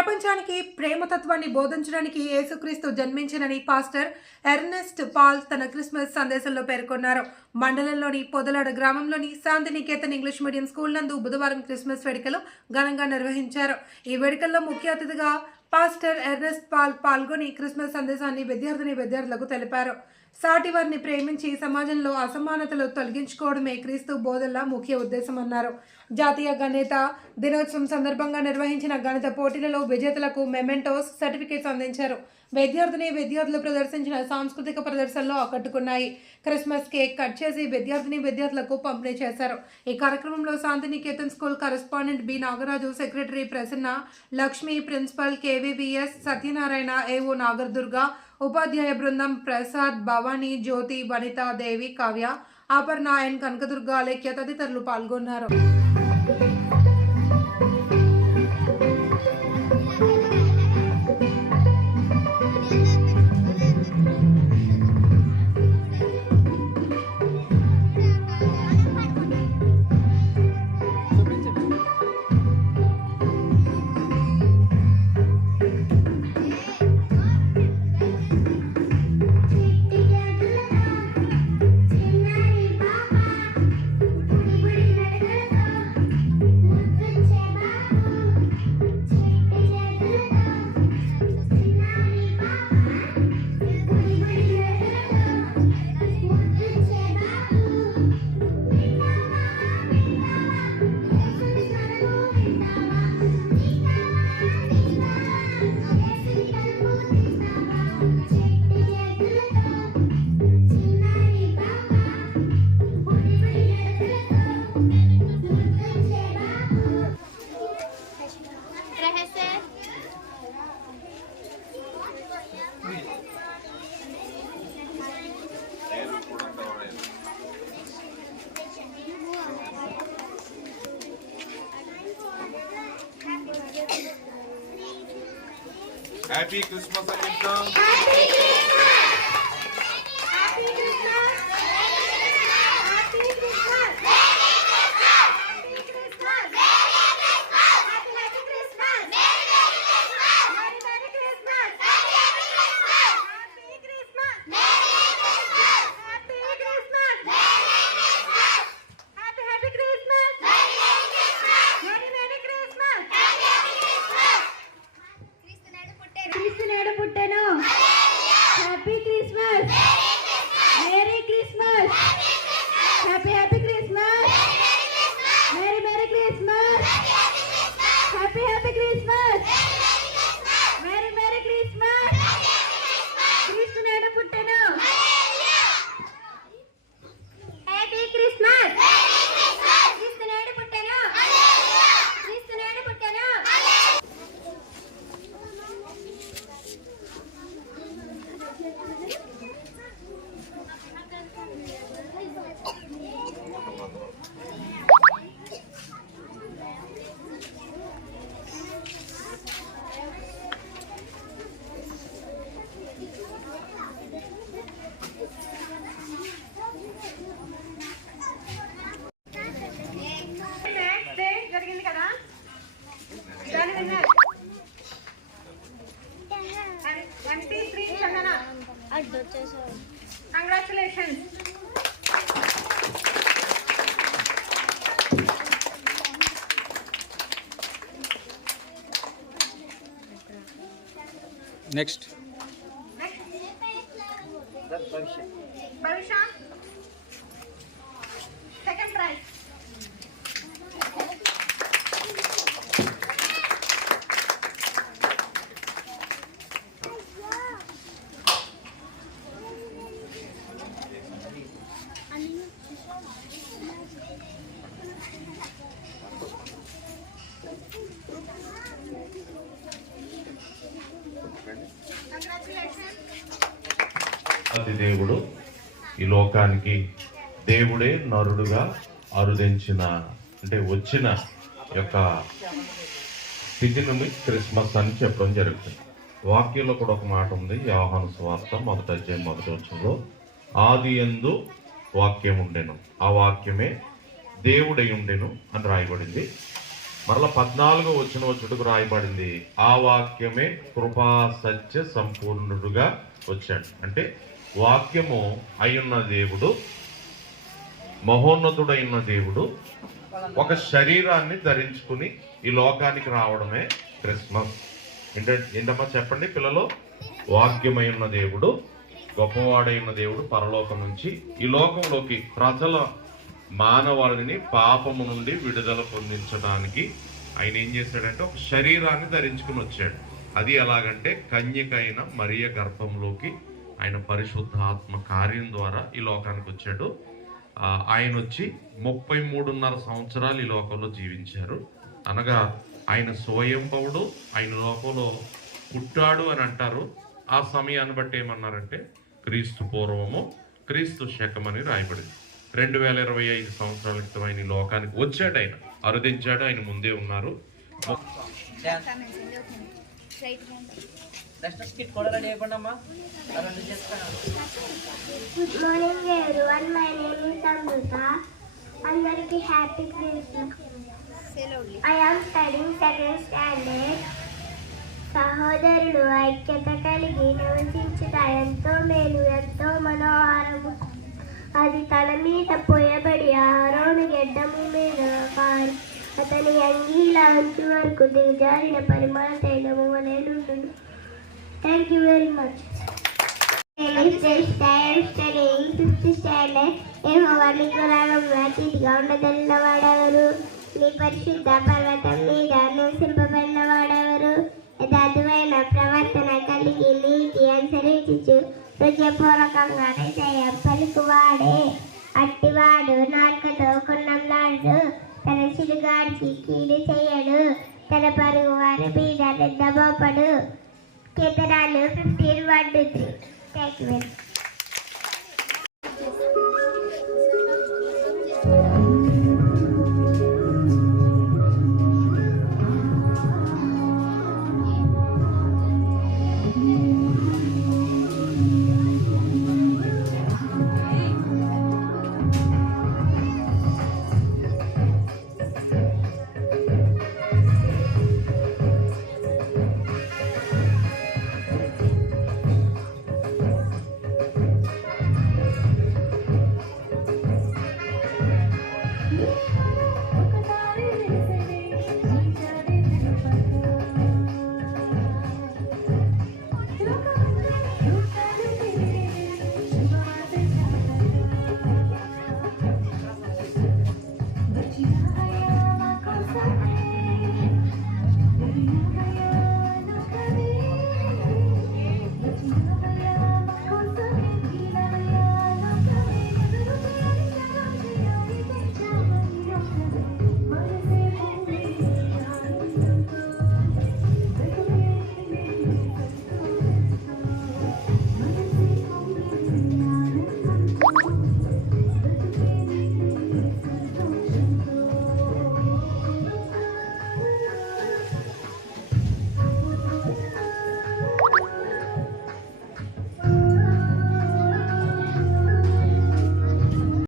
ప్రపంచానికి ప్రేమతత్వాన్ని బోధించడానికి యేసుక్రీస్తు జన్మించినని పాస్టర్ ఎర్నెస్ట్ పాల్ తన క్రిస్మస్ సందేశంలో పేర్కొన్నారు. మండలంలోని పొదలాడ గ్రామంలోని శాంతినికేతన్ ఇంగ్లీష్ మీడియం స్కూల్ నందు బుధవారం క్రిస్మస్ వేడుకలు ఘనంగా నిర్వహించారు. ఈ వేడుకల్లో ముఖ్య అతిథిగా పాస్టర్ ఎర్నెస్ట్ పాల్ పాల్గొని క్రిస్మస్ సందేశాన్ని విద్యార్థులకు తెలిపారు. సాటి వారిని ప్రేమించి సమాజంలో అసమానతలు తొలగించుకోవడమే క్రీస్తు బోధనల ముఖ్య ఉద్దేశమన్నారు. జాతీయ గణిత దినోత్సవం సందర్భంగా నిర్వహించిన గణిత పోటీలలో విజేతలకు మెమెంటోస్, సర్టిఫికేట్స్ అందించారు. విద్యార్థులు ప్రదర్శించిన సాంస్కృతిక ప్రదర్శనలో ఆకట్టుకున్నాయి. క్రిస్మస్ కేక్ కట్ చేసి విద్యార్థులకు పంపిణీ చేశారు. ఈ కార్యక్రమంలో Shantiniketan school correspondent B Nagaraju, secretary Prasanna, Lakshmi, principal KVVS Satyanarayana, AO Nagardurga, ఉపాధ్యాయ బృందం ప్రసాద్, భవానీ, జ్యోతి, వనిత, దేవి, కావ్య, అపర్ణ, ఎన్ కనకదుర్గ, అలేఖ్య తదితరులు పాల్గొన్నారు. Happy Christmas everyone. Happy Christmas! Merry Christmas! Happy Christmas! Merry Christmas! Happy Christmas! Merry Christmas! క్రీస్తు నేడు పుట్టెను. Happy Christmas! క్రీస్తు నేడు పుట్టెను. క్రీస్తు నేడు పుట్టెను. జరిగింది కదా దాని విన్నర్ MP3 చందన అడ్డొచ్చేసారు. కంగ్రాచులేషన్స్. నెక్స్ట్ భవిష్య సెకండ్ ప్రైజ్. అతి దేవుడు ఈ లోకానికి దేవుడే నరుడుగా అరుదించిన వచ్చిన యొక్క స్థితిని క్రిస్మస్ అని చెప్పడం జరుగుతుంది. వాక్యంలో కూడా ఒక మాట ఉంది. యోహాను సువార్త 1:1 ఆది యందు వాక్యం ఉండెను, ఆ వాక్యమే దేవుడై ఉండెను అని రాయబడింది. మరలా 14వ వచనం వచ్చుటకు రాయబడింది, ఆ వాక్యమే కృపా సత్య సంపూర్ణుడుగా వచ్చాడు. అంటే వాక్యము అయ్యున్న దేవుడు, మహోన్నతుడైన దేవుడు ఒక శరీరాన్ని ధరించుకుని ఈ లోకానికి రావడమే క్రిస్మస్. ఏంటమ్మా చెప్పండి పిల్లలు? వాక్యమై ఉన్న దేవుడు, గొప్పవాడై ఉన్న దేవుడు పరలోకం నుంచి ఈ లోకంలోకి ప్రజల మానవాళిని పాపము నుండి విడుదల పొందించడానికి ఆయన ఏం చేశాడంటే ఒక శరీరాన్ని ధరించుకుని వచ్చాడు. అది ఎలాగంటే కన్యకైన మరియ గర్భంలోకి ఆయన పరిశుద్ధాత్మ కార్యం ద్వారా ఈ లోకానికి వచ్చాడు. ఆయన వచ్చి 33.5 సంవత్సరాలు ఈ లోకంలో జీవించారు. అనగా ఆయన స్వయంభవుడు, ఆయన లోకంలో పుట్టాడు అని అంటారు. ఆ సమయాన్ని బట్టి ఏమన్నారంటే క్రీస్తు పూర్వము క్రీస్తు శకమని రాయబడింది. 2025 సంవత్సరాల క్రితం ఆయన ఈ లోకానికి వచ్చాడు. ఆయన అరుదించాడు, ఆయన ముందే ఉన్నారు. Good morning everyone. My name is Amruta. అందరికి happy Christmas. I am studying second standard. సహోదరులు ఐక్యత కలిగి నివసించుట ఎంతో మేలు, ఎంతో మనోహరము. అది తల మీద పోయబడి ఆరోను గెడ్డము మీద కారి అతని అంగీల అంచు వరకు దిగజారిన పరిమాణ తైలము వలె నుండును. Thank you very much. అతిథిగా ఉండదలిన వాడెవరు? నీ పరిశుద్ధ పర్వతం మీద నివసింపబడిన వాడెవరు? యథార్థమైన ప్రవర్తన కలిగి నీతి అనుసరించు హృదయపూర్వకంగా నిజయం పలుకువాడే అట్టివాడు నాలుకతో కున్నంలాడు. తన సిరుగాడికి కీడు చేయడు, తన పరుగు వారి మీద నిద్రపోపడు. కీర్తనాలు 15:1-3. Thank you.